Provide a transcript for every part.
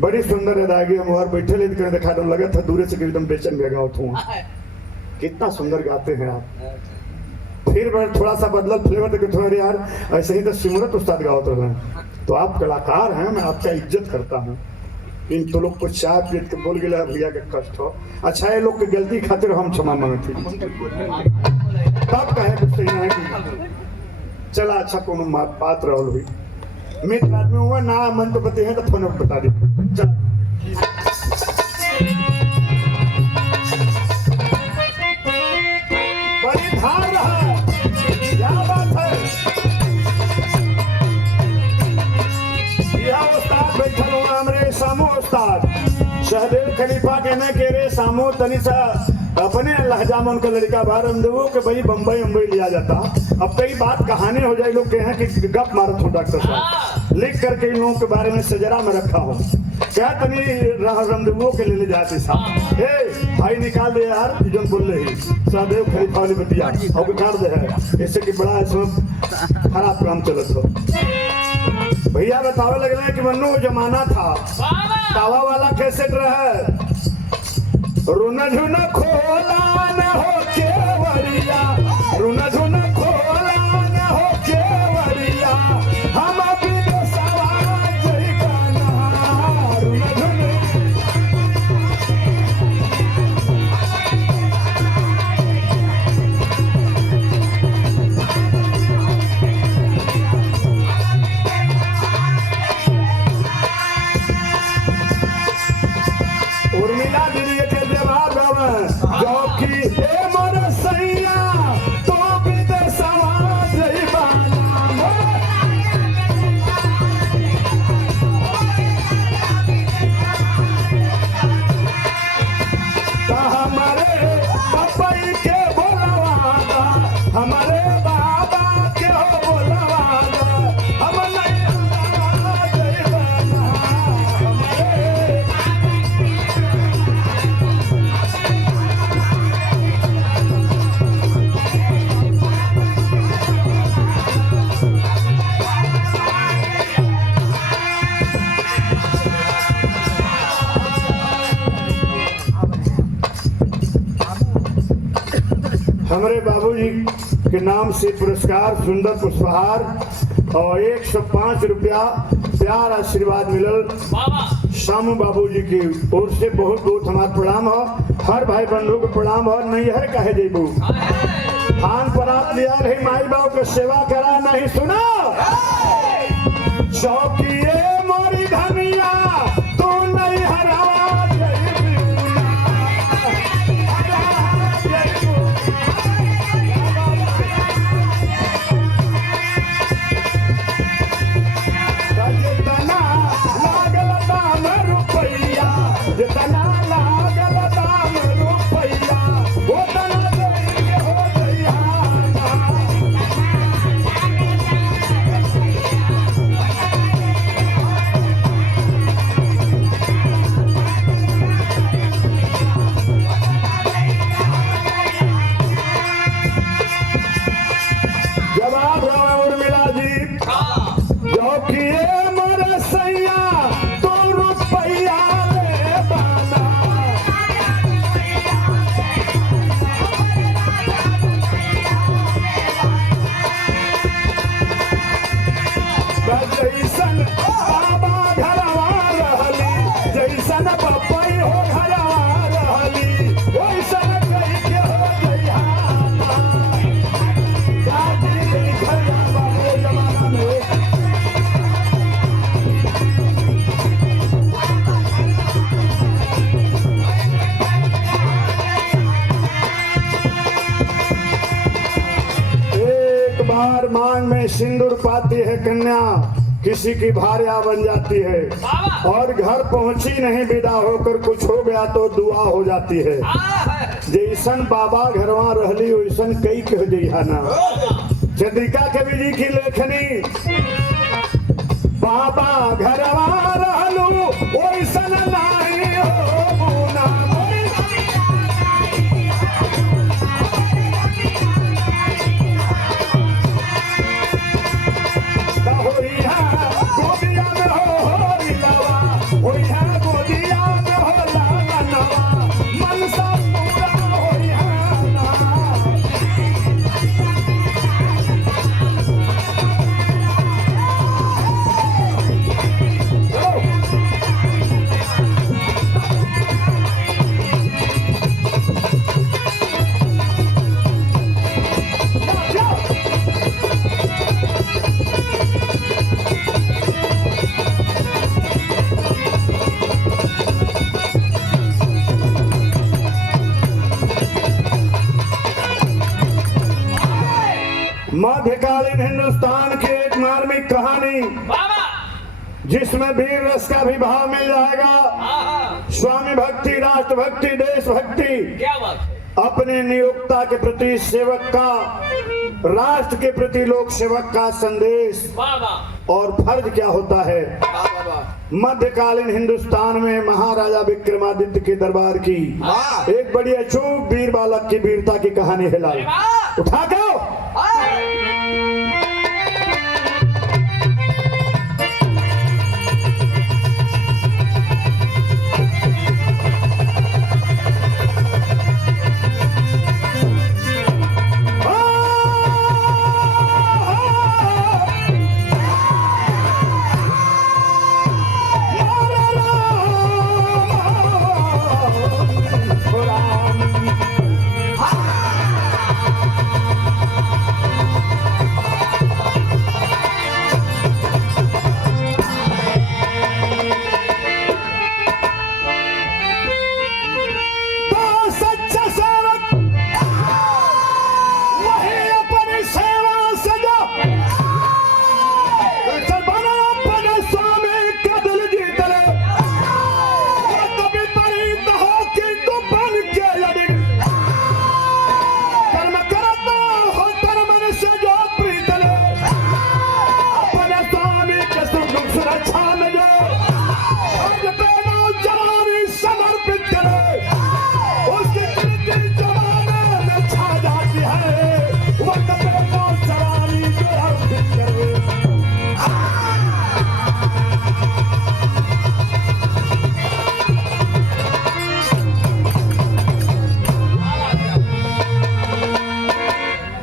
बड़ी सुंदर अदायगी हम और बैठे ले कर दिखा दो लगा था दूर से एकदम बेचैन गया हूँ। कितना सुंदर गाते हैं आप। फिर मैं थोड़ा सा बदल फ्लेवर देखे थोड़ा यार ऐसे ही तो सिमरत उस्ताद गाओ तो तो आप कलाकार हैं, मैं आपका इज्जत करता हूँ। इन तो लोग को चाय पीट के बोल गया भैया के कष्ट हो। अच्छा ये लोग की गलती खातिर हम क्षमा मांगते तब कहे कुछ नहीं है कि चला अच्छा कोनो बात रहल हुई मित्र आदमी हुआ ना मन तो पति है तो फोन पर बता दी। चल बड़ी धार रहा क्या बात है। यह उस्ताद बैठल हो हमरे सामू उस्ताद सहदेव खलीफा कहने के रे सामू तनी सा अपने लहजा में उनका लड़का बाहर हम देवो कि भाई बम्बई उम्बई लिया जाता। अब कई बात कहानी हो जाए लोग कहें कि गप मारत हो डॉक्टर साहब लिख करके इन लोगों के बारे में सजरा में रखा हो क्या तनी रमदेवो के ले जाते साहब। ए भाई निकाल दे यार जो बोल रही सहदेव खलीफा वाली बतिया और बिगाड़ दे है इससे कि बड़ा इसमें खराब काम चलत हो। भैया बतावे लग रहे कि मन्नू जमाना था तावा वाला कैसे रहे रुना झुना खोला न हो केवरिया रुना झुना खोला न हो केवरिया हम अभी तो सवाज ही गाना रुना झुना उर्मिला दीदी के जो कि ए मोर सैया तो भी दे समाज ही बाना हमारे पपई के बोलवादा हमारे बाबा के बोलवादा हम नहीं हमारे बाबूजी के नाम से पुरस्कार सुंदर पुष्पहार और 105 रुपया प्यार आशीर्वाद मिलल शामू बाबूजी की ओर से बहुत बहुत हमारा प्रणाम हो। हर भाई बंधु को प्रणाम हो। नैहर कहे जेबू खान परात लिया रही माई बाबू को सेवा करा नहीं सुना चौकिए मोरी धनिया तू नहीं हरावा मांग में सिंदूर पाती है कन्या किसी की भार्या बन जाती है और घर पहुंची नहीं विदा होकर कुछ हो गया तो दुआ हो जाती है। जैसन बाबा घरवा रहली वैसन कई कह दिया ना चंद्रिका कवि जी की लेखनी बाबा घरवा रहलू वैसन नहीं हो ना होई है गोदिया में हो लालनवा मनसा पूरा होई है ना। मध्यकालीन हिंदुस्तान की एक मार्मिक कहानी जिसमें वीर रस का भी भाव मिल जाएगा, स्वामी भक्ति, राष्ट्र भक्ति, देश भक्ति, क्या बात है? अपने नियोक्ता के प्रति सेवक का, राष्ट्र के प्रति लोक सेवक का संदेश और फर्ज क्या होता है। मध्यकालीन हिंदुस्तान में महाराजा विक्रमादित्य के दरबार की एक बड़ी अचूक वीर बालक की वीरता की कहानी है। लाल उठा के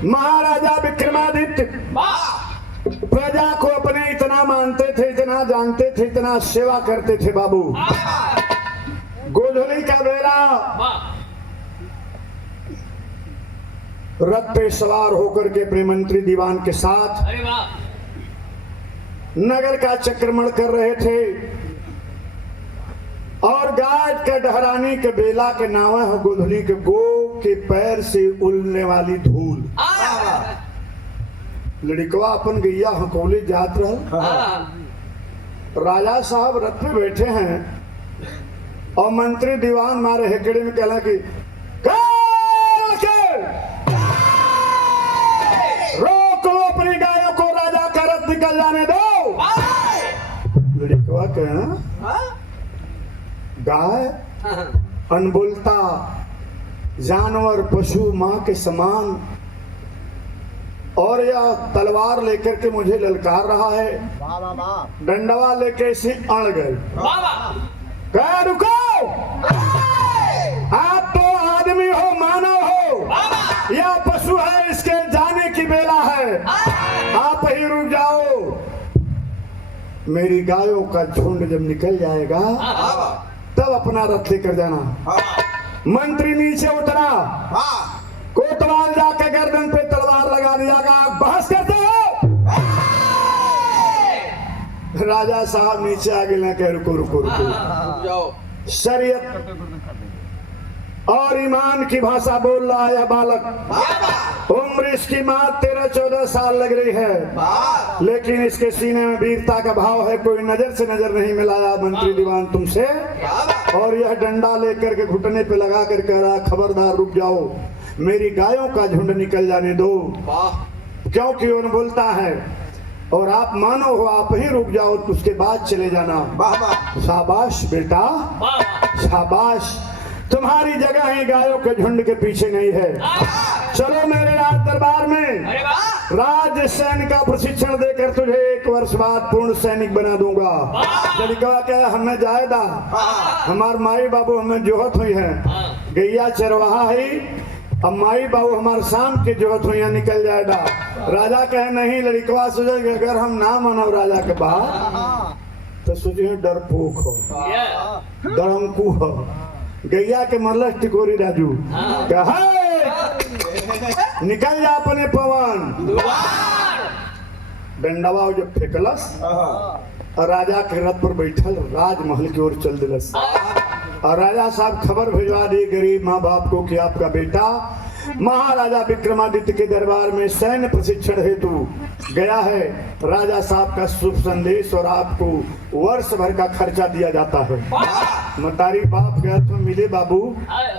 महाराजा विक्रमादित्य प्रजा को अपने इतना मानते थे, इतना जानते थे, इतना सेवा करते थे। बाबू गोधूली का बेला रथ पे सवार होकर के अपने मंत्री दीवान के साथ नगर का चक्रमण कर रहे थे और गाय का डहराने के बेला के नावा है गोधूली के गो के पैर से उड़ने वाली धूल। लड़कवा अपन गैया हकोले जात रहा। राजा साहब रथ में बैठे हैं और मंत्री दीवान मारे हेकड़े में कहला कि रोक लो अपनी गायों को, राजा का रथ निकल जाने दो। लड़कवा कहना गाय अनबोलता जानवर, पशु मां के समान, और यह तलवार लेकर के मुझे ललकार रहा है, डंडवा लेके इसे अड़ गए। कह रुको, आप तो आदमी हो, मानव हो या पशु है, इसके जाने की बेला है, आप ही रुक जाओ। मेरी गायों का झुंड जब निकल जाएगा तब अपना रथ लेकर जाना। मंत्री नीचे उतरा, कोतवाल जाकर गर्दन पे तलवार लगा दिया, बहस करते हो। राजा साहब नीचे आगे ना कह रुको रुको रुको। शरीयत और ईमान की भाषा बोल रहा है बालक। उम्र इसकी मां 13-14 साल लग रही है, लेकिन इसके सीने में वीरता का भाव है। कोई नजर से नजर नहीं मिलाया मंत्री दीवान तुमसे, और यह डंडा लेकर के घुटने पे लगा कर कह रहा, खबरदार रुक जाओ, मेरी गायों का झुंड निकल जाने दो, क्योंकि उन बोलता है और आप मानो हो, आप ही रुक जाओ, तो उसके बाद चले जाना। शाबाश बेटा, शाबाश, तुम्हारी जगह ही गायों के झुंड के पीछे नहीं है। चलो मेरे राज दरबार में अरे वाह राज सैनिक का प्रशिक्षण देकर तुझे 1 वर्ष बाद पूर्ण सैनिक बना दूंगा। लड़का क्या हमें जायदा हमार माई बाबू हमें जोहत हुई है, गैया चरवाहा है, अब माई बाबू हमारे शाम के जोहत हुई निकल जाएगा। राजा कहे नहीं, लड़कवा सोचे अगर हम ना मानो राजा के बाद तो सोचे डरपोक हो, डरंकू हो, गैया के मरलस टिकोरी राजू कहे निकल जा अपने पवन। डंडवा जब फेंकलस और राजा के रथ पर बैठल राजमहल की ओर चल दिलस और राजा साहब खबर भिजवा दी गरीब माँ बाप को कि आपका बेटा महाराजा विक्रमादित्य के दरबार में सैन्य प्रशिक्षण हेतु गया है। राजा साहब का शुभ संदेश और आपको वर्ष भर का खर्चा दिया जाता है। मतारी बाप गया तो मिले बाबू,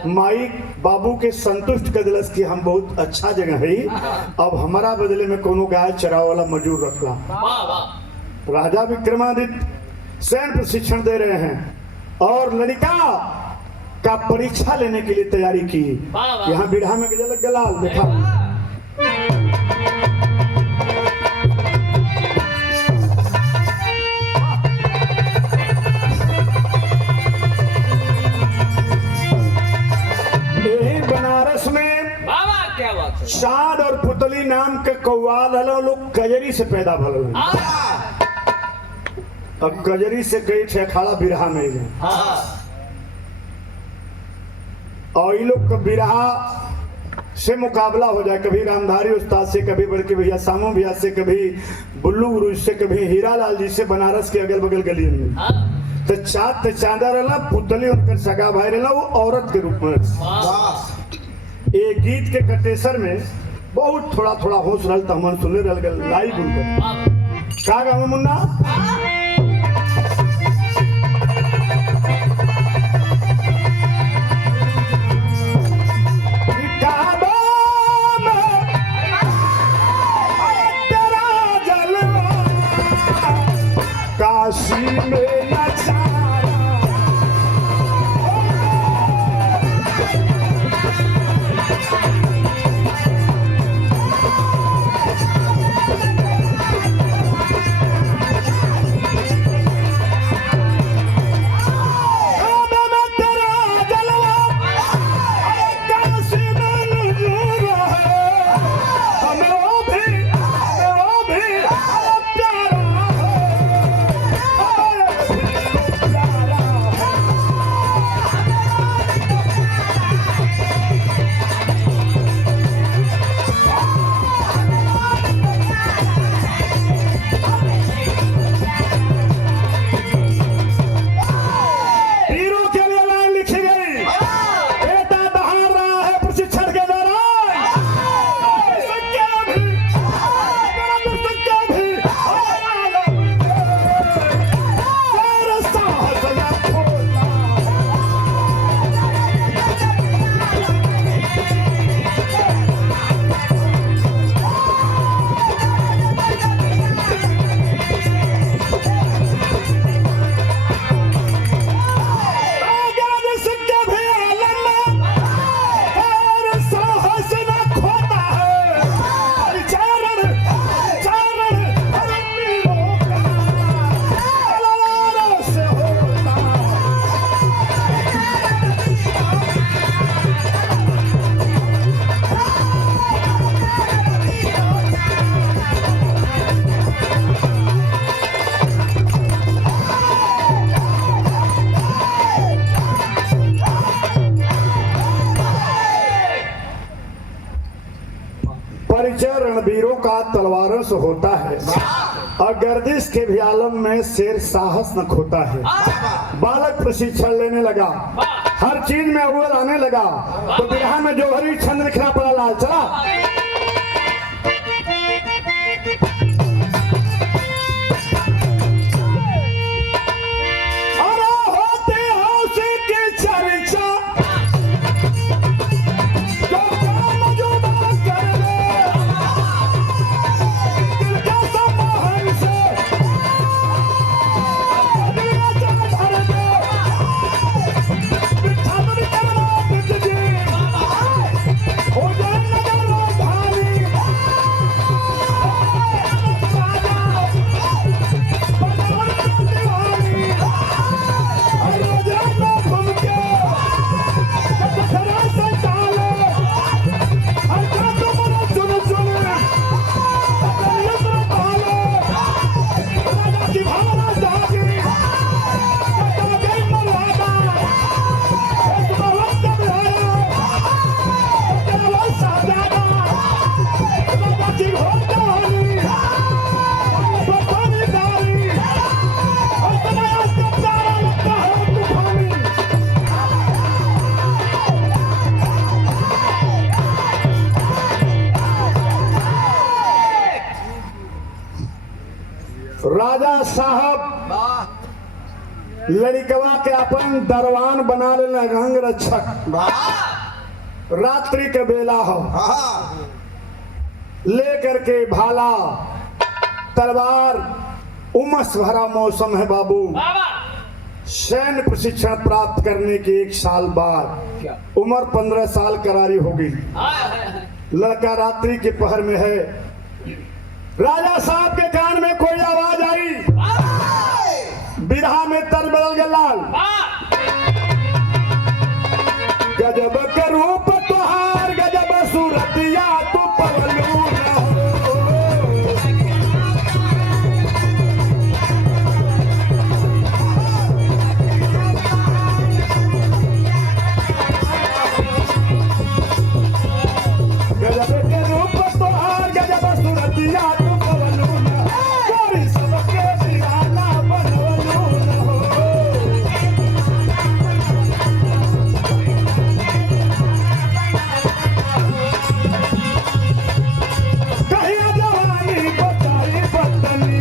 माई बाबू के संतुष्ट कर दिलस कि हम बहुत अच्छा जगह है, अब हमारा बदले में कोनो गाय चराव वाला मजूर रखला। राजा विक्रमादित्य सैन्य प्रशिक्षण दे रहे हैं और लड़का का परीक्षा लेने के लिए तैयारी की। यहाँ बिरहा में गजल गलाल देखा यही बनारस में क्या बात है? शाद और पुतली नाम के कौवाल हलो लोग कजरी से पैदा भलो। अब कजरी से कई ठेखाड़ा बिरहा में गए और ये लोग का बिरहा से मुकाबला हो जाए, कभी रामधारी उस्ताद से, कभी बड़के भैया सामू भैया से, कभी बुल्लू गुरु से, कभी हीरा लाल जी से बनारस के अगल बगल गली में। तो चांदा रहना पुतली उनका सगा भाई रहना वो औरत के रूप में। एक गीत के कटेसर में बहुत थोड़ा थोड़ा होश रहल तो हम सुने रह लाइव उनका का गाँव मुन्ना काशी में परिचय रणवीरों का तलवारों से होता है और गर्दिश के भी आलम में शेर साहस न खोता है। बालक प्रशिक्षण लेने लगा, हर चीज में अव्वल आने लगा, तो बिरहा में जौहरी छंद लिखना पड़ा लाल चला। Oh, लड़कवा के अपन दरवान बना लेना रंग रक्षक। रात्रि के बेला हो लेकर के भाला तलवार, उमस भरा मौसम है बाबू। सैन्य प्रशिक्षण प्राप्त करने के 1 साल बाद उम्र 15 साल करारी हो गई। लड़का रात्रि के पहर में है। राजा साहब के कान में कोई आवाज आई, बिरहा में तर बदल गया लाल। गजब के रूप तुहार, गजब सूरतिया तू पवलू न हो। गजब के रूप तुहार, गजब सूरतिया तू पवलू न हो। गोरी सबके दीवाना बनवलू न हो। कहिया जवानी बताई बदनी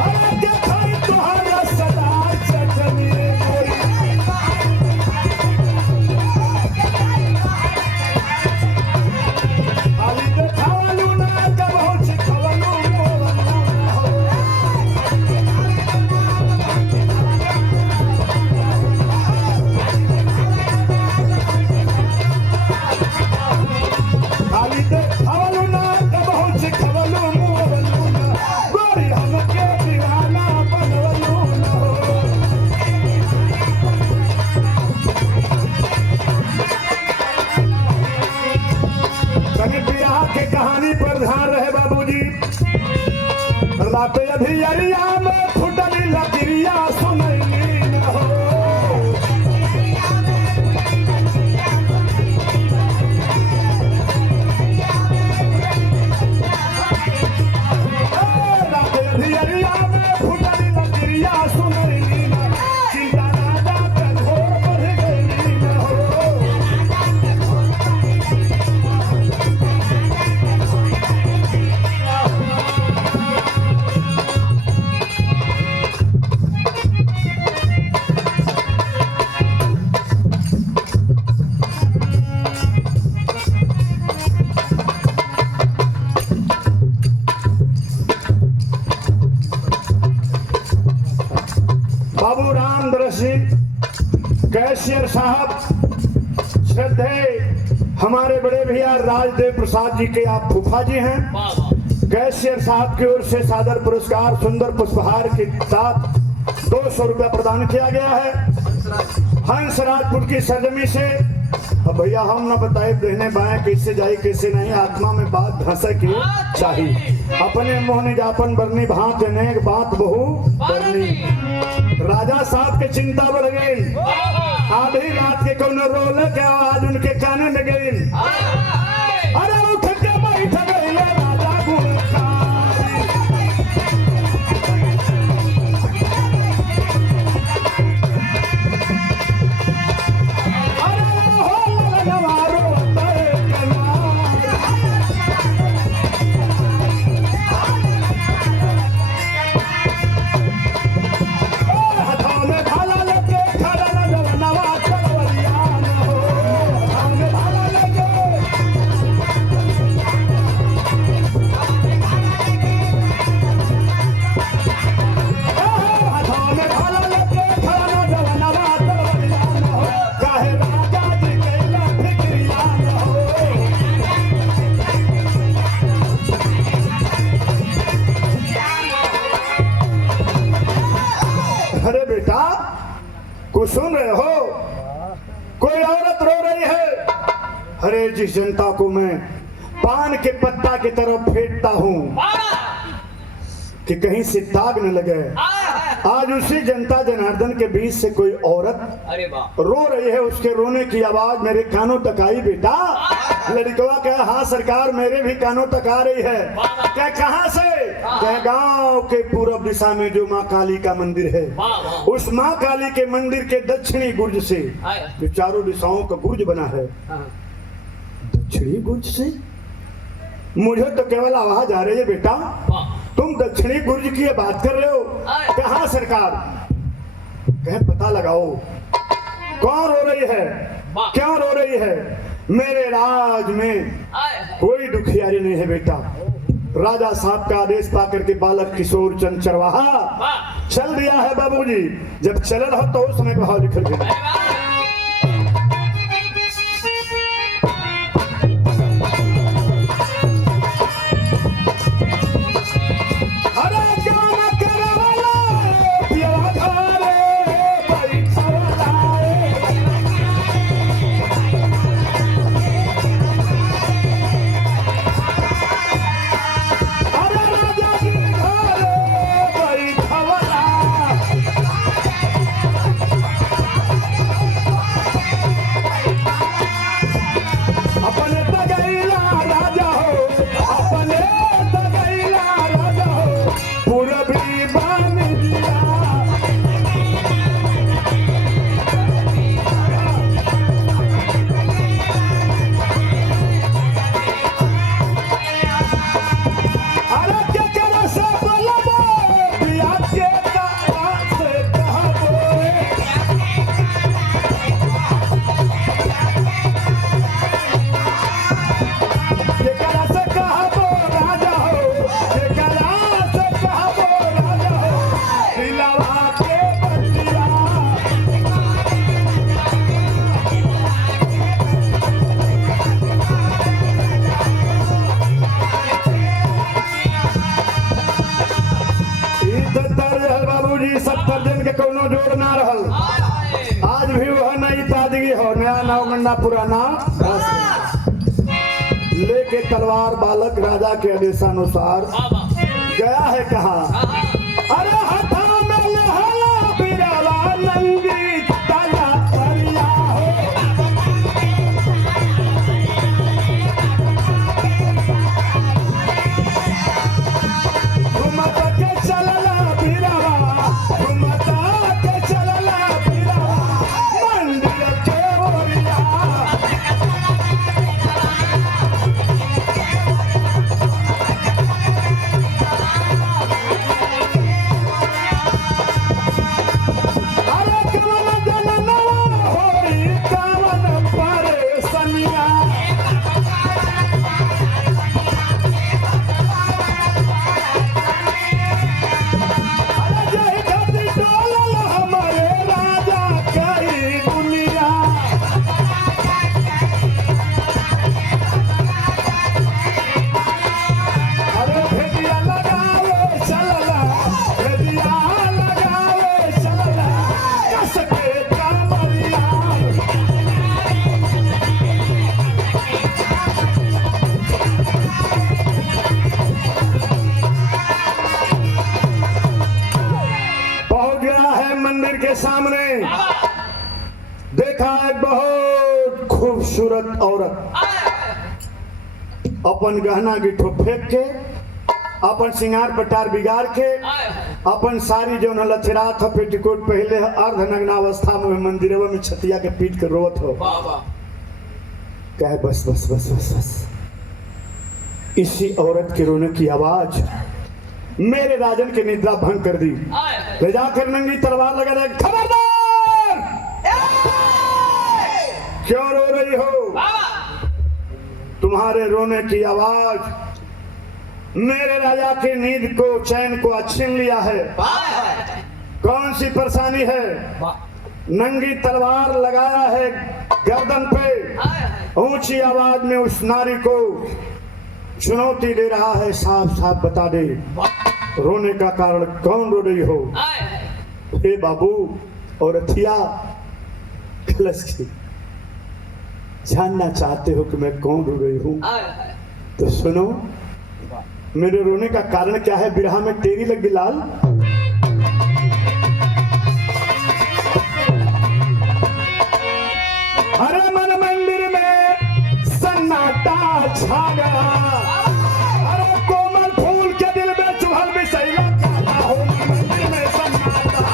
अरे देखाई तुहारा सदा चटनी गोरी। खाली देखावलू ना कब हो छिखवलू मोवलू ना हो। खाली देखावलू ना कब हो छिखवलू मोवलू ना। गोरी हमके दीवाना बनवलू ना हो। कभी बियाह के कहानी पर ध्यान रहे बाबूजी। बातें अभी अरिया में फुटली लकड़िया सुनैली न हो। बातें अभी अरिया में फुटली लकड़िया सुनैली न। चिंता ना जात घोर बढ़ गई न हो। बाबू रामदरस जी कैशियर साहब, श्रद्धेय हमारे बड़े भैया राजदेव प्रसाद जी के आप फूफा जी हैं। कैशियर साहब की ओर से सादर पुरस्कार सुंदर पुष्पहार के साथ 200 रुपया प्रदान किया गया है हंसराजपुर की सरजमी से। अब भैया हम न बताए देने बाएं कैसे जाए कैसे नहीं, आत्मा में बात धंसे की चाहिए। अपने मुंह निजापन बरनी भात देने बात बहु बरनी। राजा साहब के चिंता बढ़ गई। आधी रात के कौन रोल के आवाज उनके काने में गई। अरे उठ के बैठ गए राजा गुलकारी। अरे हो ललनवारो तय कनार। हाथों में भाला लेके खड़ा ललनवा चलवरिया न हो। हाथों में भाला लेके हाथों में भाला लेके खड़ा ललनवा चलवरिया न हो। काहे राजा जी कैला फिक्रिया न हो। अरे बेटा कुछ सुन रहे हो? कोई औरत रो रही है। अरे जिस जनता को मैं पान के पत्ता की तरफ फेंकता हूँ कि कहीं से दाग न लगे, आज उसी जनता जनार्दन के बीच से कोई औरत अरे वाह, रो रही है। उसके रोने की आवाज मेरे कानों तक आई बेटा। लड़कवा कहा हाँ सरकार मेरे भी कानों तक आ रही है। क्या कहाँ से? क्या गांव के पूर्व दिशा में जो माँ काली का मंदिर है, उस माँ काली के मंदिर के दक्षिणी गुर्ज से, जो चारों दिशाओं का गुर्ज बना है, दक्षिणी गुर्ज से मुझे तो केवल आवाज आ रही है बेटा, तुम दक्षिणी गुर्ज की ये बात कर रहे हो। कहाँ सरकार? कहे पता लगाओ कौन रो रही है, क्यों रो रही है। मेरे राज में कोई दुखियारी नहीं है बेटा। राजा साहब का आदेश पाकर के बालक किशोर चंद चरवाहा चल दिया है बाबूजी। जब चलल हो तो उस समय का भाव लिखल गया। पुराना लेके तलवार बालक राजा के आदेशानुसार गया है कहा। अरे हथा में लहला बिरला नंगी ताया परिया हो। घुमता के चलला बिरला, घुमता के चलला बिरला मंदिर के ओरिया। सामने देखा एक बहुत खूबसूरत औरत अपन गहना गिठो फेंक के, अपन श्रृंगार पटार बिगाड़ के, अपन सारी जो लचरात हो पेटीकोट पहले अर्धनग्नावस्था में मंदिरवा में छतिया के पीट के रोत हो। कहे बस बस बस बस बस। इसी औरत के रोने की आवाज मेरे राजन की निद्रा भंग कर दी। ले जाकर नंगी तलवार लगा रहे, खबरदार क्यों रो रही हो? तुम्हारे रोने की आवाज मेरे राजा की नींद को, चैन को छीन लिया है। कौन सी परेशानी है? नंगी तलवार लगाया है गर्दन पे, ऊंची आवाज में उस नारी को चुनौती दे रहा है, साफ साफ बता दे रोने का कारण कौन रो रही हो? हे बाबू और अथिया कलश की जानना चाहते हो कि मैं कौन रो रही हूँ? तो सुनो, मेरे रोने का कारण क्या है? बिरहा में तेरी लगी लाल। अरे मन मंदिर में सन्नाटा छा गया। अरे कोमल फूल के दिल में चुहल भी सही लगता हो। मंदिर में सन्नाटा।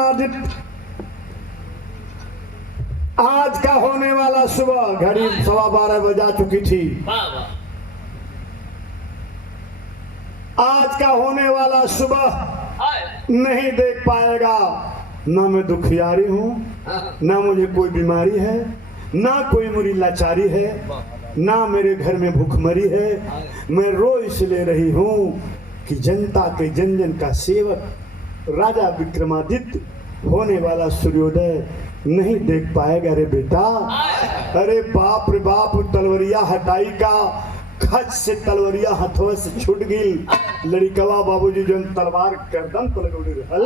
विक्रमादित्य, आज का होने वाला सुबह घड़ी 12:15 बजा चुकी थी। वाह वाह। आज का होने वाला सुबह हाय। नहीं देख पाएगा। ना मैं दुखियारी हूँ, हाँ, ना मुझे कोई बीमारी है, ना कोई मेरी लाचारी है, ना मेरे घर में भूखमरी है। मैं रो इसलिए रही हूँ कि जनता के जन जन का सेवक राजा विक्रमादित्य होने वाला सूर्योदय नहीं देख पाएगा रे बेटा। अरे बाप रे बाप, तलवरिया हटाई का खच से तलवरिया हथवा से छूट गई। लड़िकवा बाबूजी जो तलवार गर्दन पर लगौले रहल,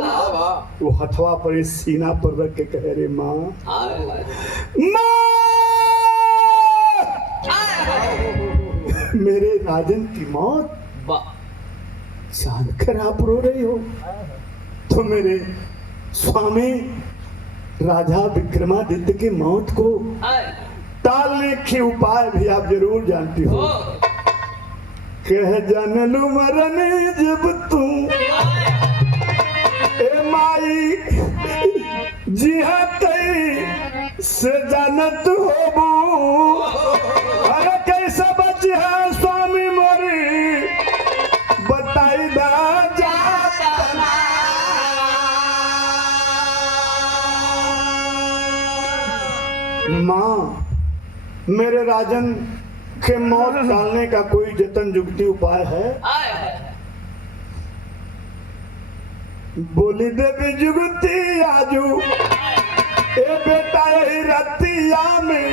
वो हथवा पर सीना पर रख के कहे रे माँ, माँ! मेरे राजन की मौत जानकर आप रो रही हो, तो मेरे स्वामी राजा विक्रमादित्य की मौत को टालने के उपाय भी आप जरूर जानती हो। कह जानलू मरन जब तू ए माई जिहा कई से जानत होबू। अरे कैसा बची है स्वामी मोरी बताई दा जातना। माँ, मेरे राजन के मौत टालने का कोई जतन जुगती उपाय है? बोली देवी जुगती आजू ए बेटा यही रतिया में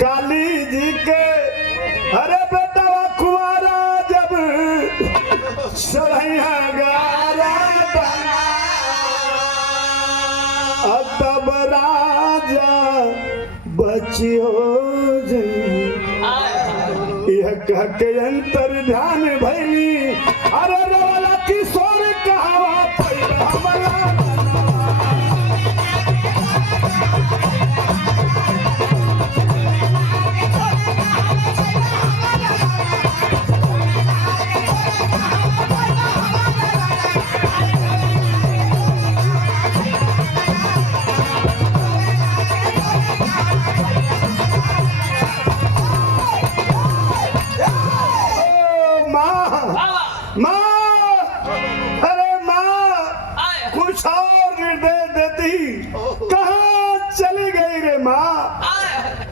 काली जी के। अरे बेटा वो कुआरा जब सड़ैया गारा बना, तब राजा बचियो यह कह के अंतर ध्यान भैली। अरे रोला किशोर कहावा पैदा हमला।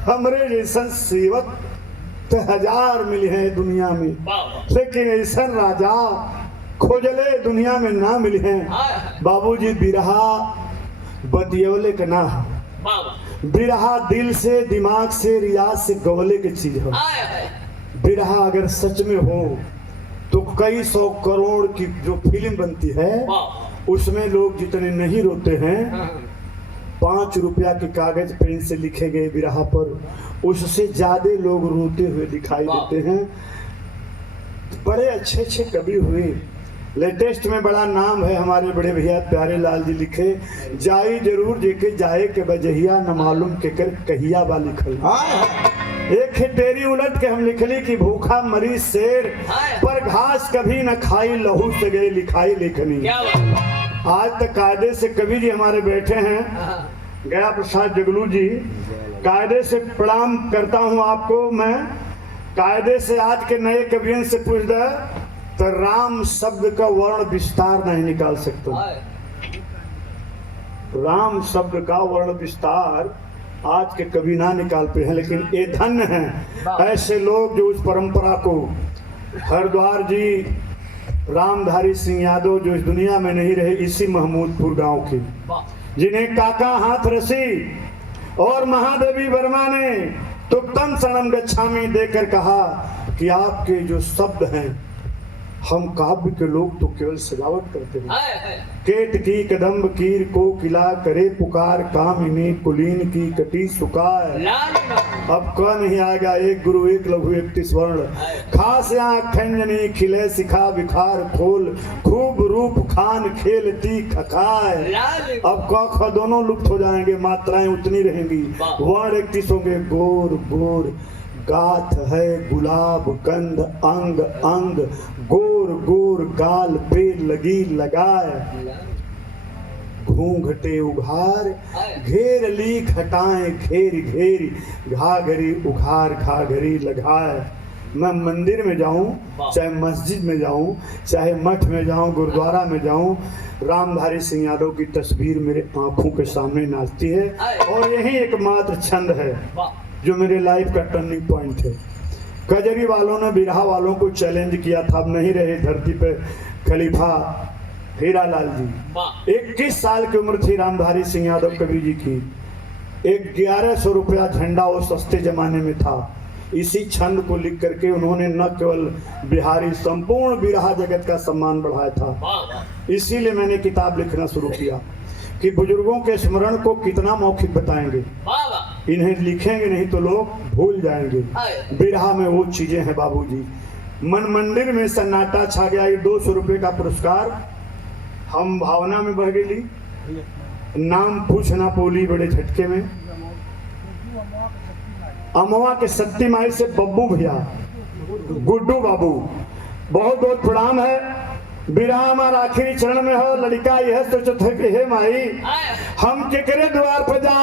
हमरे जैसन सेवक तो हजार मिले हैं दुनिया में, लेकिन ऐसा राजा खोजले दुनिया में ना मिले हैं। बाबूजी बिरहा बतियौले का ना है। बिरहा दिल से, दिमाग से, रियाज से गवले की चीज है। बिरहा अगर सच में हो तो कई 100 करोड़ की जो फिल्म बनती है उसमें लोग जितने नहीं रोते हैं 5 रुपया के कागज पेन से लिखे गए बिरहा पर, उससे ज्यादा लोग रोते हुए दिखाई देते हैं। बड़े अच्छे अच्छे कवि हुए। लेटेस्ट में बड़ा नाम है हमारे बड़े भैया प्यारे लाल जी लिखे, जाई जरूर जेके जाए के बजहिया न मालूम के कर कहिया बा लिखल। एक टेरी उलट के हम लिखली कि भूखा मरी शेर पर घास कभी न खाई लहू से गए लिखाई लिखनी। आज तक कायदे से कवि जी हमारे बैठे हैं, गया प्रसाद जगलू जी, कायदे से प्रणाम करता हूं आपको। मैं कायदे से आज के नए कवियों से पूछ दे तो राम शब्द का वर्ण विस्तार नहीं निकाल सकता। राम शब्द का वर्ण विस्तार आज के कवि ना निकाल पे हैं, लेकिन ये धन्य हैं ऐसे लोग जो उस परंपरा को, हरिद्वार जी रामधारी सिंह यादव जो इस दुनिया में नहीं रहे, इसी महमूदपुर गांव के, जिन्हें काका हाथ रसी और महादेवी वर्मा ने तुक्तम शरणम गच्छामि देकर कहा कि आपके जो शब्द हैं हम काव्य के लोग तो केवल सजावट करते हैं। केत की कदम्ब कीर को किला करे पुकार, कामिनी कुलीन की कटी सुकार। अब कौन नहीं आएगा, एक गुरु एक लघु 31 वर्ण, खास आँख खंजनी खिले सिखा विखार खोल, खूब रूप खान खेलती खखाए। अब क ख दोनों लुप्त हो जाएंगे, मात्राएं उतनी रहेंगी, वर्ण 31 होंगे। गोर गोर गाथ है गुलाब गंध अंग अंग, गोर गोर गाल पे लगी लगाए, घूंघटे उघार, घेर ली घटाएं घेर घेर, घाघरी उघार घाघरी लगाए। मैं मंदिर में जाऊं, चाहे मस्जिद में जाऊं, चाहे मठ में जाऊं, गुरुद्वारा में जाऊं, रामधारी सिंह यादव की तस्वीर मेरे आंखों के सामने नाचती है। और यही एकमात्र छंद है जो मेरे लाइफ का टर्निंग पॉइंट है। कजरी वालों ने बिरहा वालों को चैलेंज किया था, अब नहीं रहे धरती पे खलीफा हीरालाल जी। 21 साल की उम्र थी रामधारी सिंह यादव कवि जी की। 1100 रुपया झंडा वो सस्ते जमाने में था। इसी छंद को लिख करके उन्होंने न केवल बिहारी, संपूर्ण बिरहा जगत का सम्मान बढ़ाया था। इसीलिए मैंने किताब लिखना शुरू किया कि बुजुर्गों के स्मरण को कितना मौखिक बताएंगे, इन्हें लिखेंगे नहीं तो लोग भूल जाएंगे। बिरहा में वो चीजें हैं बाबूजी। मन मंदिर में सन्नाटा छा गया। ये 200 रुपये का पुरस्कार हम भावना में बह गई। नाम पूछना पोली बड़े झटके में। अमवा के सत्ती माई से बब्बू भैया, गुड्डू बाबू, बहुत बहुत प्रणाम है। बिरहा हमारा आखिरी चरण में हो। लड़का यह सोचत है कि हे माई हम केकरे द्वार पर जा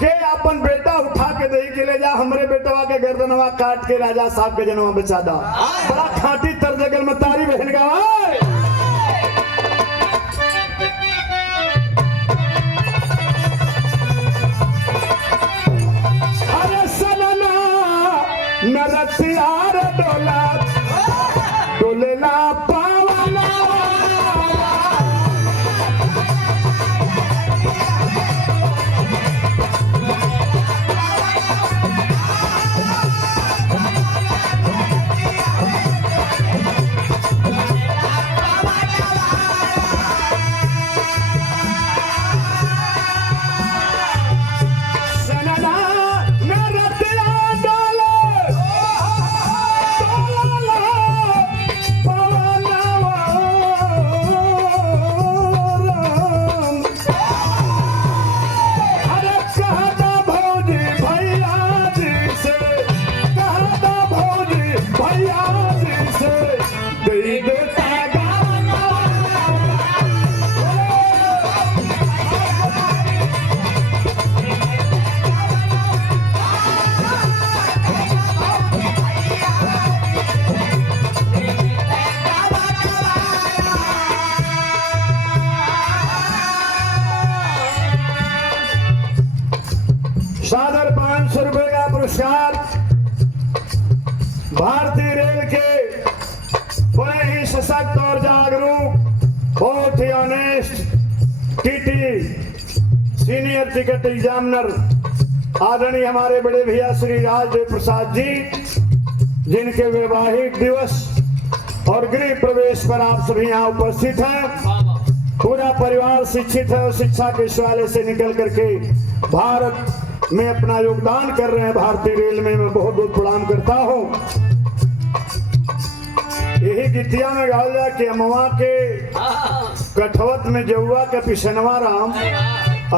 के अपन बेटा उठा के दही के ले जा, हमरे बेटवा के गर्दनवा काट के राजा साहब के जनवा बचा दा। बड़ा खाटी तरजगल में तारी बहन का। अरे सनना नरसियार डोला डोलेला पावला। सादर 500 रुपए का पुरस्कार भारतीय रेल के बड़े ही सशक्त और जागरूक, बहुत ही honest TT senior ticket examiner आदरणीय हमारे बड़े भैया श्री राजदेव प्रसाद जी, जिनके वैवाहिक दिवस और गृह प्रवेश पर आप सभी यहाँ उपस्थित हैं। पूरा परिवार शिक्षित है और शिक्षा के विश्वविद्यालय से निकल करके भारत में अपना योगदान कर रहे हैं। भारतीय रेल में मैं बहुत बहुत प्रणाम करता हूँ। यही गीतिया में गाल जा कि अमवा के कठवत में जौआ के पिछनवा राम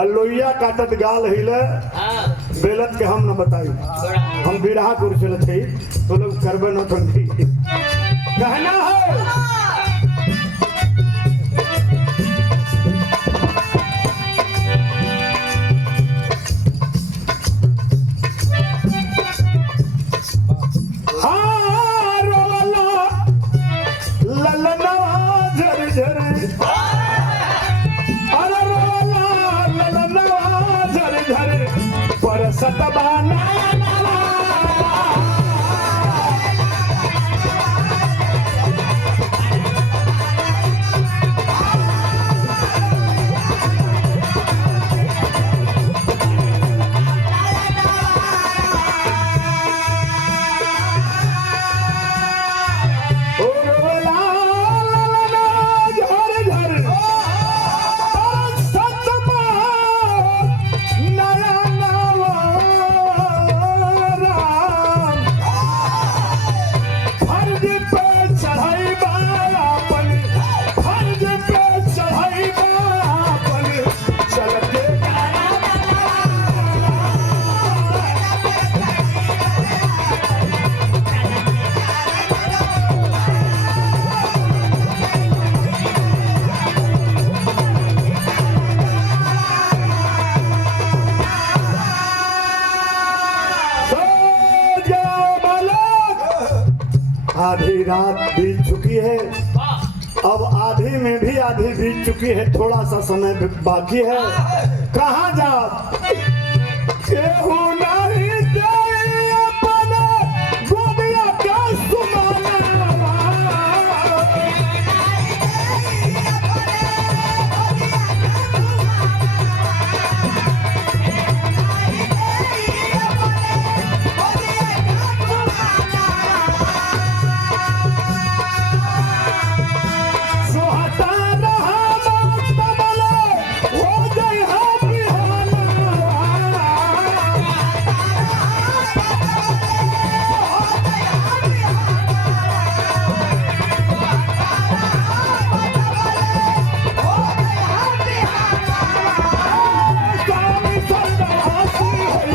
अलोइया काटत गाल हिले बेलत के हम न बताई। हम बिरहा कुर्सिल थे तो लोग करबे न ठंडी कहना है। आधी रात बीत चुकी है, वाह अब आधी में भी आधी बीत चुकी है, थोड़ा सा समय बाकी है। कहाँ जा केहू नहीं जाए अपने गोदिया का सुमाना। सोहता रहा मौत तबले, हो जाए हम बिहाना। स्वामी सर्वहासी है,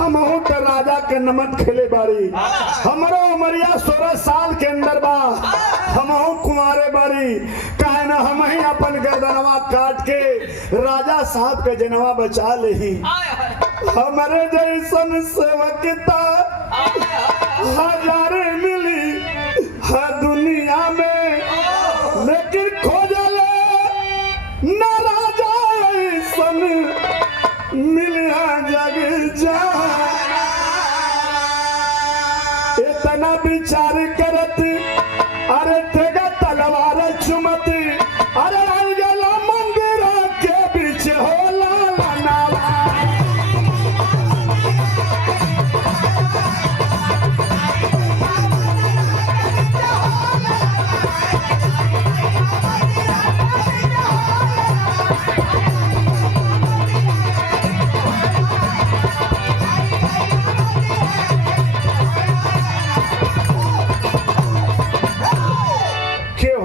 हमहू तो राजा के नमक खेले बाड़ी, हमरो उमरिया 16 साल के अंदर बा, हमहू कुमारे बाड़ी। काहे न हम ही अपन गर्दनवा काट के राजा साहब के जनवा बचा लेही। हमारे जैसन सेवकता हजारे मिली हर दुनिया में, लेकिन खोजले न राजा ऐसन मिलिया जग जहाँ। इतना विचार करत अरे तेगा तलवार चुमत, अरे रंगला मंदिर के बीच होला नाला।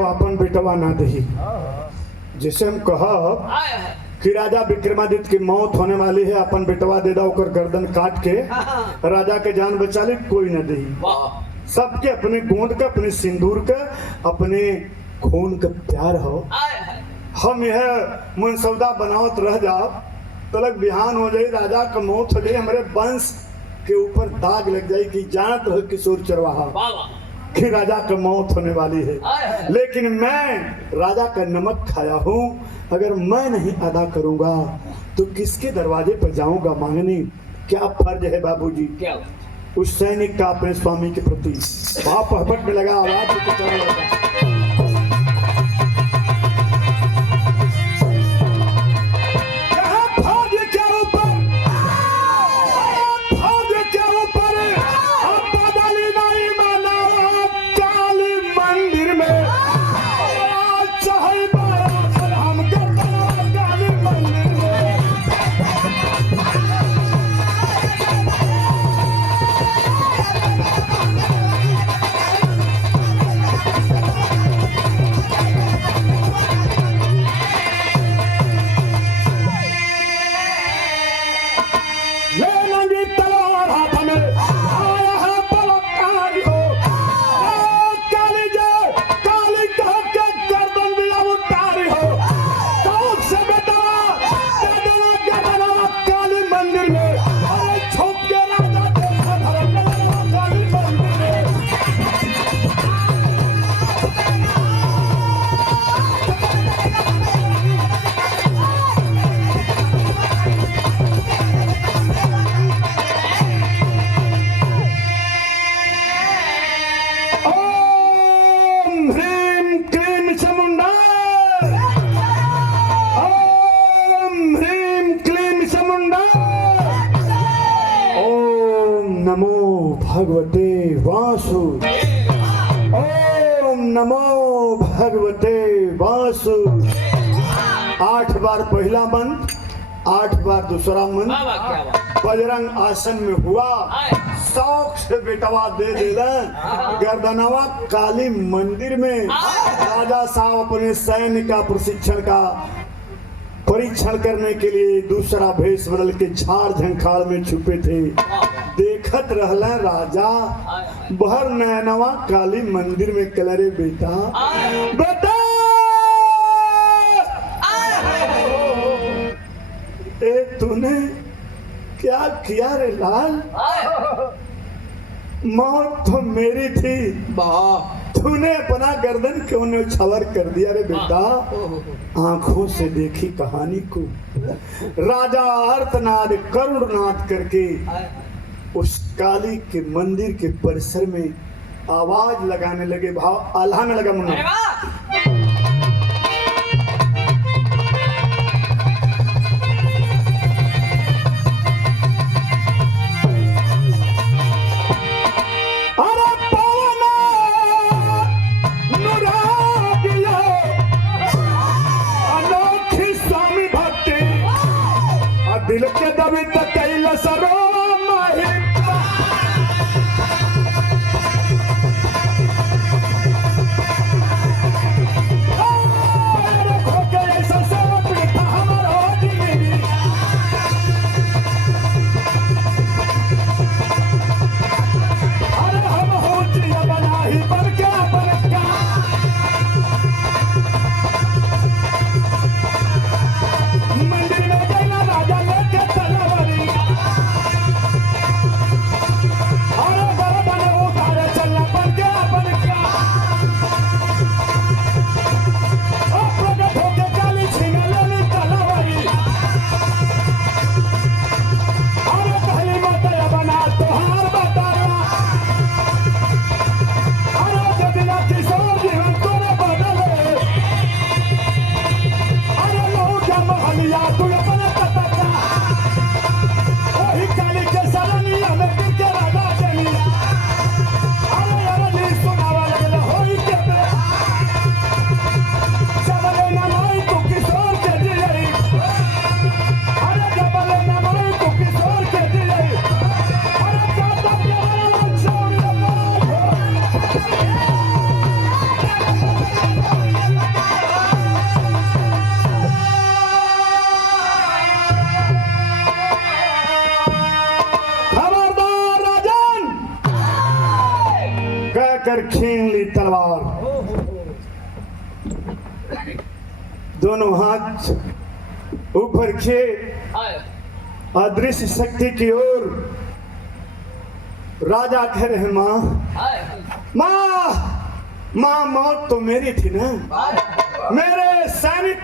अपन बेटवा ना दही, जैसे हम कहा कि राजा विक्रमादित्य की मौत होने वाली है, अपन बेटवा दे दो, गर्दन काट के राजा के जान बचा ले, कोई न दही। सबके अपने गोंद का, अपने सिंदूर का, अपने खून का प्यार हो। हम यह मनसौदा बनावत रह जाओ, तलक बिहान हो जाए, राजा का मौत हो जाए, हमारे वंश के ऊपर दाग लग जाए कि जानत हो किशोर चरवाहा कि राजा का मौत होने वाली है। लेकिन मैं राजा का नमक खाया हूँ, अगर मैं नहीं अदा करूंगा तो किसके दरवाजे पर जाऊंगा मांगने? क्या फर्ज है बाबूजी क्या उस सैनिक का अपने स्वामी के प्रति? भाव पहपट में लगा, आवाज भी कुछ और लगा। भगवते वासु, ओम नमो भगवते वासु। 8 बार पहला मंत्र, 8 बार दूसरा मंत्र बजरंग आसन में हुआ। शौक से बेटवा दे देला गर्दनवा काली मंदिर में। राजा साहब अपने सैन्य का प्रशिक्षण का परीक्षण करने के लिए दूसरा भेष बदल के झाड़ झंखाड़ में छुपे थे। देखत रहला राजा बहर नैनवा काली मंदिर में कलरे बेटा बेटा ए तूने क्या किया रे लाल? मौत तो मेरी थी, तूने अपना गर्दन क्यों न्यौछावर कर दिया रे बेटा? आंखों से देखी कहानी को राजा अर्थनाद करुणनाद करके उस काली के मंदिर के परिसर में आवाज लगाने लगे, भाव आल्हाने लगा मुन्ना। दिल के दबी तक कैल सरो माही ऐसा सब था हमारा जिंदगी। अरे हम हो जिया बना ही बरका बरका मंदिर में गया राजा लेके तलवारी। अरे गर्दन उतारे चलना बरका बरका प्रकट होके काली छीन लेनी तलवारी। अरे पहली मतया बना तोहार बताया। अरे जदिना किशोर जीवन तोरे बदले। अरे लोग क्या महलिया तू अपने तटका वही काली के सरनिया में गिरके राजा चली। अरे यार नी सुनावा लगल होई के पे सबले न माई तू किशोर के दियई। अरे जबले न माई तू किशोर के दियई। अरे काटा के वाला छोड़ दे। खबरदार राजन कहकर खींच ली तलवार। दोनों हाथ ऊपर किए अदृश्य शक्ति की ओर। राजा कह रहे माँ माँ माँ मौत तो मेरी थी ना, मेरे सैनिक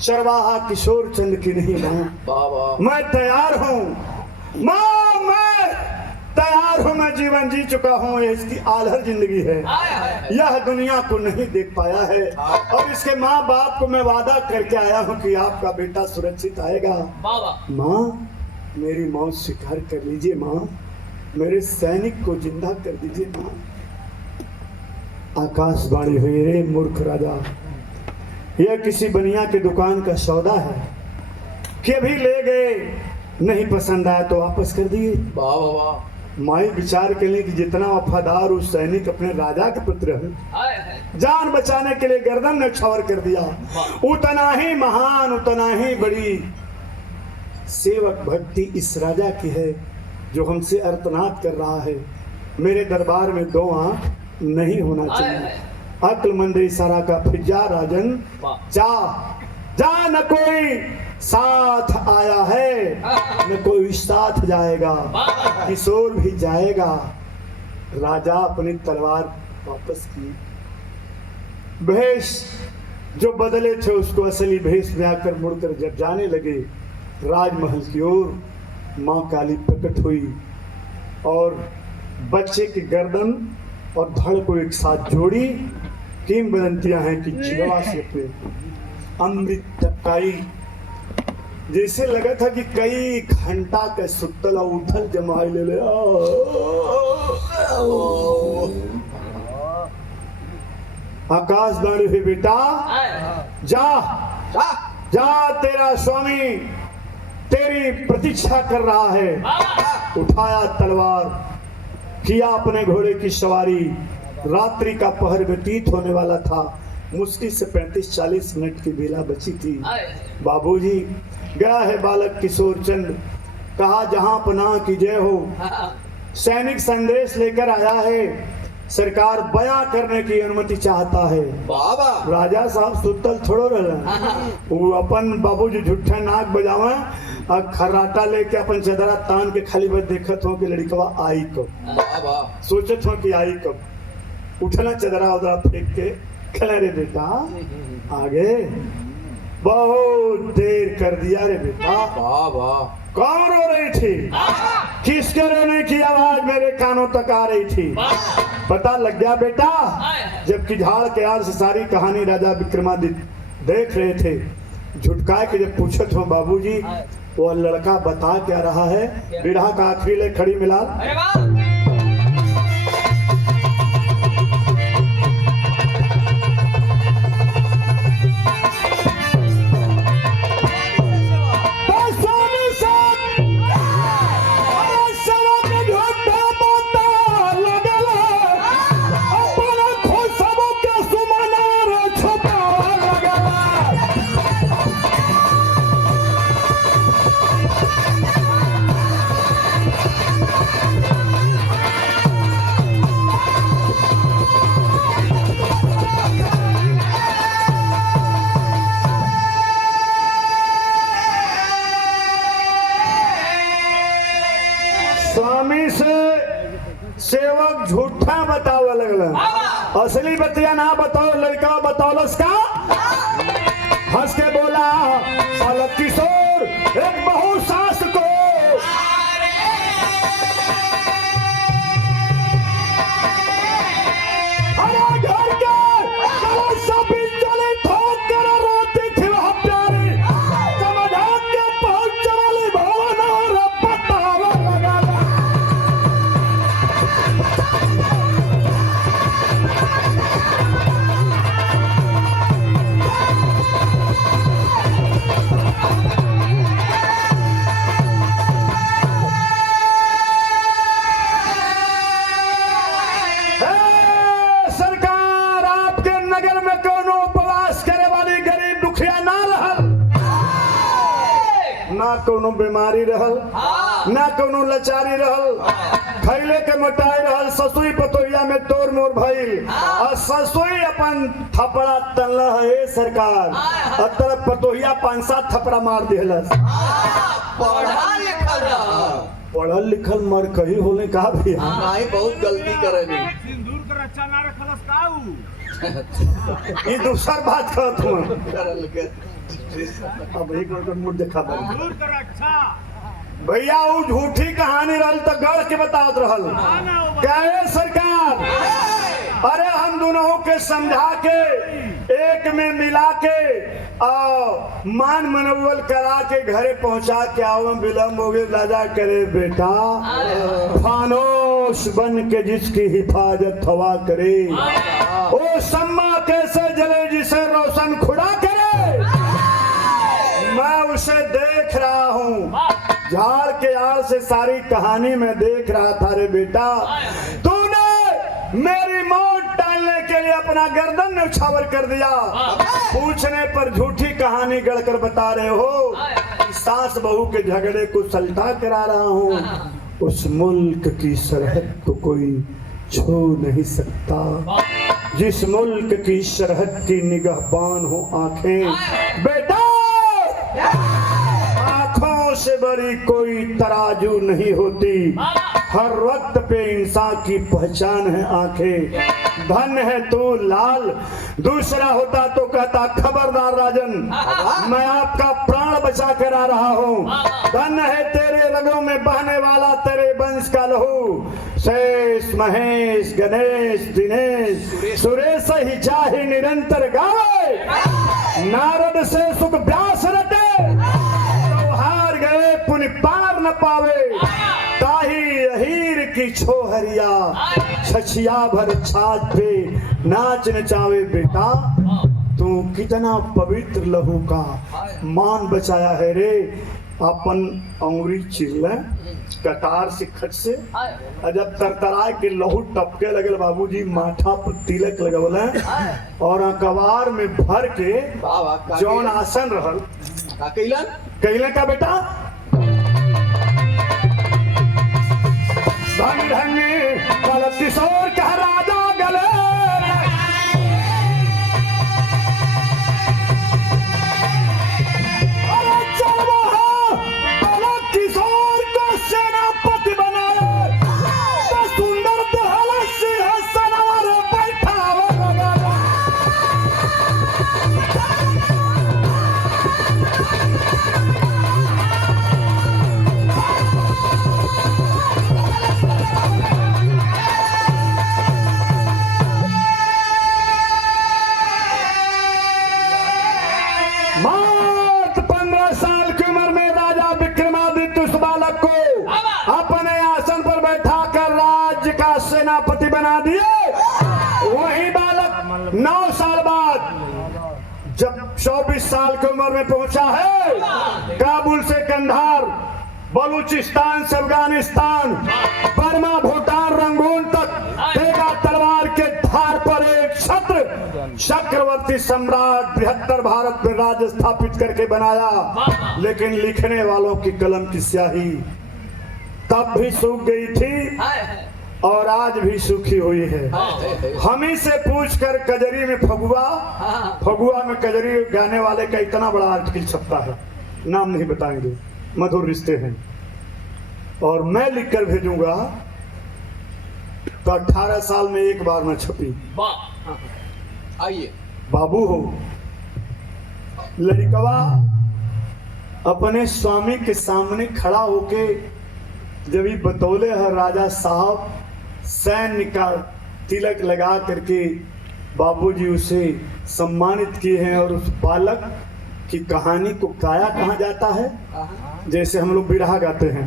चरवाहा किशोर चंद की नहीं माँ। मैं तैयार हूँ माँ, मैं तैयार हूँ। मैं जीवन जी चुका हूँ, ये इसकी आलहर जिंदगी है, यह दुनिया को नहीं देख पाया है। अब इसके माँ बाप को मैं वादा करके आया हूँ कि आपका बेटा सुरक्षित आएगा। माँ मेरी मौत स्वीकार कर लीजिए माँ, मेरे सैनिक को जिंदा कर दीजिए माँ। आकाशवाणी हुई रे मूर्ख राजा, यह किसी बनिया की दुकान का सौदा है कि अभी ले गए, नहीं पसंद आया तो वापस कर दिए। माई विचार के लिए कि जितना वफादार उस सैनिक अपने राजा के पुत्र है, जान बचाने के लिए गर्दन ने छावर कर दिया, उतना ही महान उतना ही बड़ी सेवक भक्ति इस राजा की है जो हमसे अर्थनाद कर रहा है। मेरे दरबार में दो आंख नहीं होना चाहिए। अक्लमंद इशारा का फिर जा राजन जा जा, न कोई साथ आया है न कोई साथ जाएगा, किशोर भी जाएगा। राजा अपनी तलवार वापस की, भेष जो बदले थे उसको असली भेष में आकर मुड़कर जब जाने लगे राजमहल की ओर, माँ काली प्रकट हुई और बच्चे की गर्दन और धड़ को एक साथ जोड़ी। किंवदंतियां हैं कि चिड़वा से अपने अमृत टपकाई, जैसे लगा था कि कई घंटा का सुतल और उठल जमाई ले ले। आकाशवाणी हुई बेटा जा जा, तेरा स्वामी तेरी प्रतीक्षा कर रहा है। उठाया तलवार, किया अपने घोड़े की सवारी। रात्रि का पहर व्यतीत होने वाला था, मुश्किल से 35-40 मिनट की बेला बची थी। आए। बाबूजी गया है बालक किशोर चंद, कहा जहां पनाह की जय हो। हाँ, सैनिक संदेश लेकर आया है, सरकार बयां करने की अनुमति चाहता है। बाबा राजा साहब सुतल थोड़ो रहे, वो अपन बाबूजी झूठा नाक बजावे और खर्राटा लेके अपन चदरा तान के खाली बस देखत हो कि लड़कवा आई कब, बाबा सोचत हो कि आई कब। उठना चदरा उदरा फेंक के खड़ा रे बेटा आगे, बहुत देर कर दिया रे बेटा। बाबा कौन रो रही थी? किसके रोने की आवाज मेरे कानों तक आ रही थी? पता लग गया बेटा, जबकि झाड़ के आड़ से सारी कहानी राजा विक्रमादित्य देख रहे थे। झुटका के जब पूछत हो बाबूजी, वो लड़का बता क्या रहा है? बिरहा का आखिरी ले खड़ी मिला। अरे वाह। स्वामी से सेवक झूठा बतावे लगल, असली बतिया ना बताओ। लड़का बतौलस का हंस के बोला, बालक किशोर एक बहु सास को हमारे घर के सभी चले ठोक कर रोती थी वह प्यारी, समझा के पहुंच वाली भवन और बतावा लगा। सरकार आपके नगर में कोनो उपवास करे वाली गरीब दुखिया ना रहल, ना कोनो बीमारी रहल, ना कोनो लाचारी रहल, खैले के मोटाई रहल। ससुई पतोहिया में तोड़ मोड़ भइल और ससुई अपन थपड़ा तल है सरकार, और तरफ पतोहिया 5-7 थपड़ा मार दिहलस। पढ़ा लिखा रहा, पढ़ल लिखल मर कही होने का भी नहीं बहुत गलती करेनी। सिंदूर का रक्षा ना रखलस काऊ। ये दूसर बात कहत हूँ। करल के अब एक मिनट मुझ देखा बन सिंदूर का रक्षा भैया, वो झूठी कहानी रहल तो गढ़ के बतावत रहल। क्या है सरकार? अरे हम दोनों के समझा के एक में मिला के मान मनोबल करा के घरे पहुंचा के आओ, विलम्ब हो गए राजा करे बेटा, फानोस बन के जिसकी हिफाजत हवा करे, ओ सम्मा कैसे जले जिसे रोशन खुदा करे। मैं उसे देख रहा हूँ, झाड़ के आड़ से सारी कहानी में देख रहा था रे बेटा। तूने मेरी मौत टालने के लिए अपना गर्दन न्यौछावर कर दिया। पूछने पर झूठी कहानी गढ़कर बता रहे हो। सास बहू के झगड़े को सल्टा करा रहा हूँ। उस मुल्क की सरहद को कोई छू नहीं सकता जिस मुल्क की सरहद की निगाहबान हो आंखें। बेटा आंखों से बड़ी कोई तराजू नहीं होती, हर वक्त पे इंसान की पहचान है आंखें। धन है तू लाल, दूसरा होता तो कहता खबरदार राजन, मैं आपका प्राण बचा कर आ रहा हूँ। धन है तेरे रगों में बहने वाला तेरे वंश का लहू। शेष महेश गणेश दिनेश सुरेश ही चाहे निरंतर गावे, नारद से सुख व्यास रटे, तो हार गए पुण्य पार न पावे। ताही अहीर की छोहरिया छछिया भर छाछ पे नाच नचावे। बेटा तू कितना पवित्र लहू का मान बचाया है रे। अपन अंगुरी चिल्ले कटार से खट से हाय और जब तरतराए के लहू टपके लगल बाबूजी माथा पर तिलक लगवल और अखबार में भर के वाह वाह जौन आसन रहल का कैलन कहले का बेटा धन धन्य कल किशोर कह राजा गले अरे चल वहाँ, कल किशोर को सेनापति बनाए तो सुंदर दहल सिंहासन और बैठावे लगा। मात्र 15 साल की उम्र में राजा विक्रमादित्य उस बालक को अपने आसन पर बैठा कर राज्य का सेनापति बना दिए। वही बालक 9 साल बाद जब 24 साल की उम्र में पहुंचा है, काबुल से कंधार, बलूचिस्तान से अफगानिस्तान, बर्मा, भूटान, रंगून तक तेगा तलवार के धार पर एक छत्र चक्रवर्ती सम्राट 73 भारत में राज स्थापित करके बनाया। लेकिन लिखने वालों की कलम की स्याही तब भी सूख गई थी हाय और आज भी सूखी हुई है। हम ही से पूछ कर कजरी में फगुआ में कजरी गाने वाले का इतना बड़ा आर्टिकल छपता है, नाम नहीं बताएंगे, मधुर रिश्ते हैं। और मैं लिखकर भेजूंगा तो 18 साल में एक बार न छपी। वाह आइए बाबू हो लड़कवा अपने स्वामी के सामने खड़ा होके जब ही बतौले है राजा साहब सैन्य का तिलक लगा करके बाबूजी उसे सम्मानित किए हैं। और उस बालक की कहानी को गाया कहाँ जाता है, जैसे हम लोग बिरहा गाते हैं।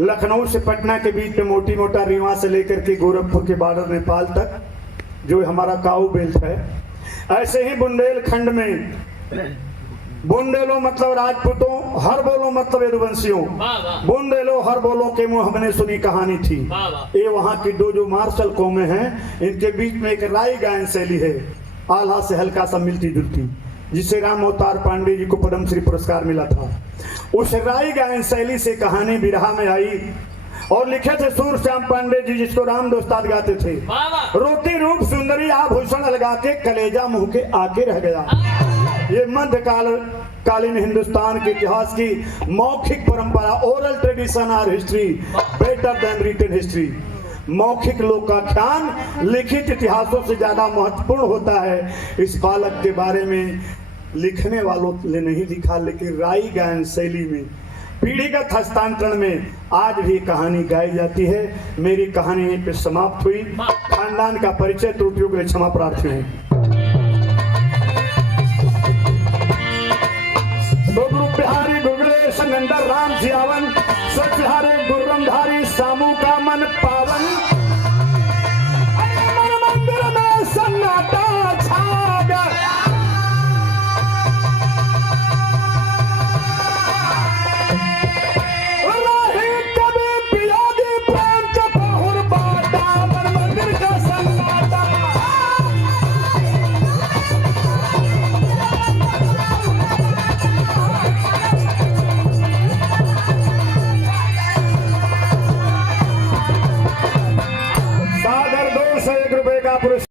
लखनऊ से पटना के बीच में मोटी मोटा रीवा से लेकर के गोरखपुर के बॉर्डर नेपाल तक जो हमारा काऊ बेल्ट है, ऐसे ही बुंदेलखंड में बुंदेलो मतलब राजपूतों, हर बोलो मतलब यदुवंशियों, बुंदेलो हर बोलो के मुंह हमने सुनी कहानी थी। ये वहाँ की दो जो मार्शल कौमें हैं, इनके बीच में एक राई गायन शैली है, आल्हा से हल्का सा मिलती जुलती, जिसे राम अवतार पांडे जी को पद्मश्री पुरस्कार मिला था। उस राई गायन शैली से कहानी बिरहा में आई और लिखे थे सूरश्याम पांडे जी, जिसको राम दोस्ताद गाते थे। रोटी रूप सुंदरी आभूषण लगा के कलेजा मुंह के आके रह गया। ये मध्यकालीन हिंदुस्तान के इतिहास की मौखिक परंपरा, ओरल ट्रेडिशन और history better than written history. मौखिक लोकाख्यान लिखित इतिहासों से ज्यादा महत्वपूर्ण होता है। इस बालक के बारे में लिखने वालों ने नहीं लिखा, लेकिन राई गायन शैली में पीढ़ीगत हस्तांतरण में आज भी कहानी गाई जाती है। मेरी कहानी यहीं पे समाप्त हुई। खानदान का परिचय त्रुटियों के लिए क्षमा प्रार्थी हूँ।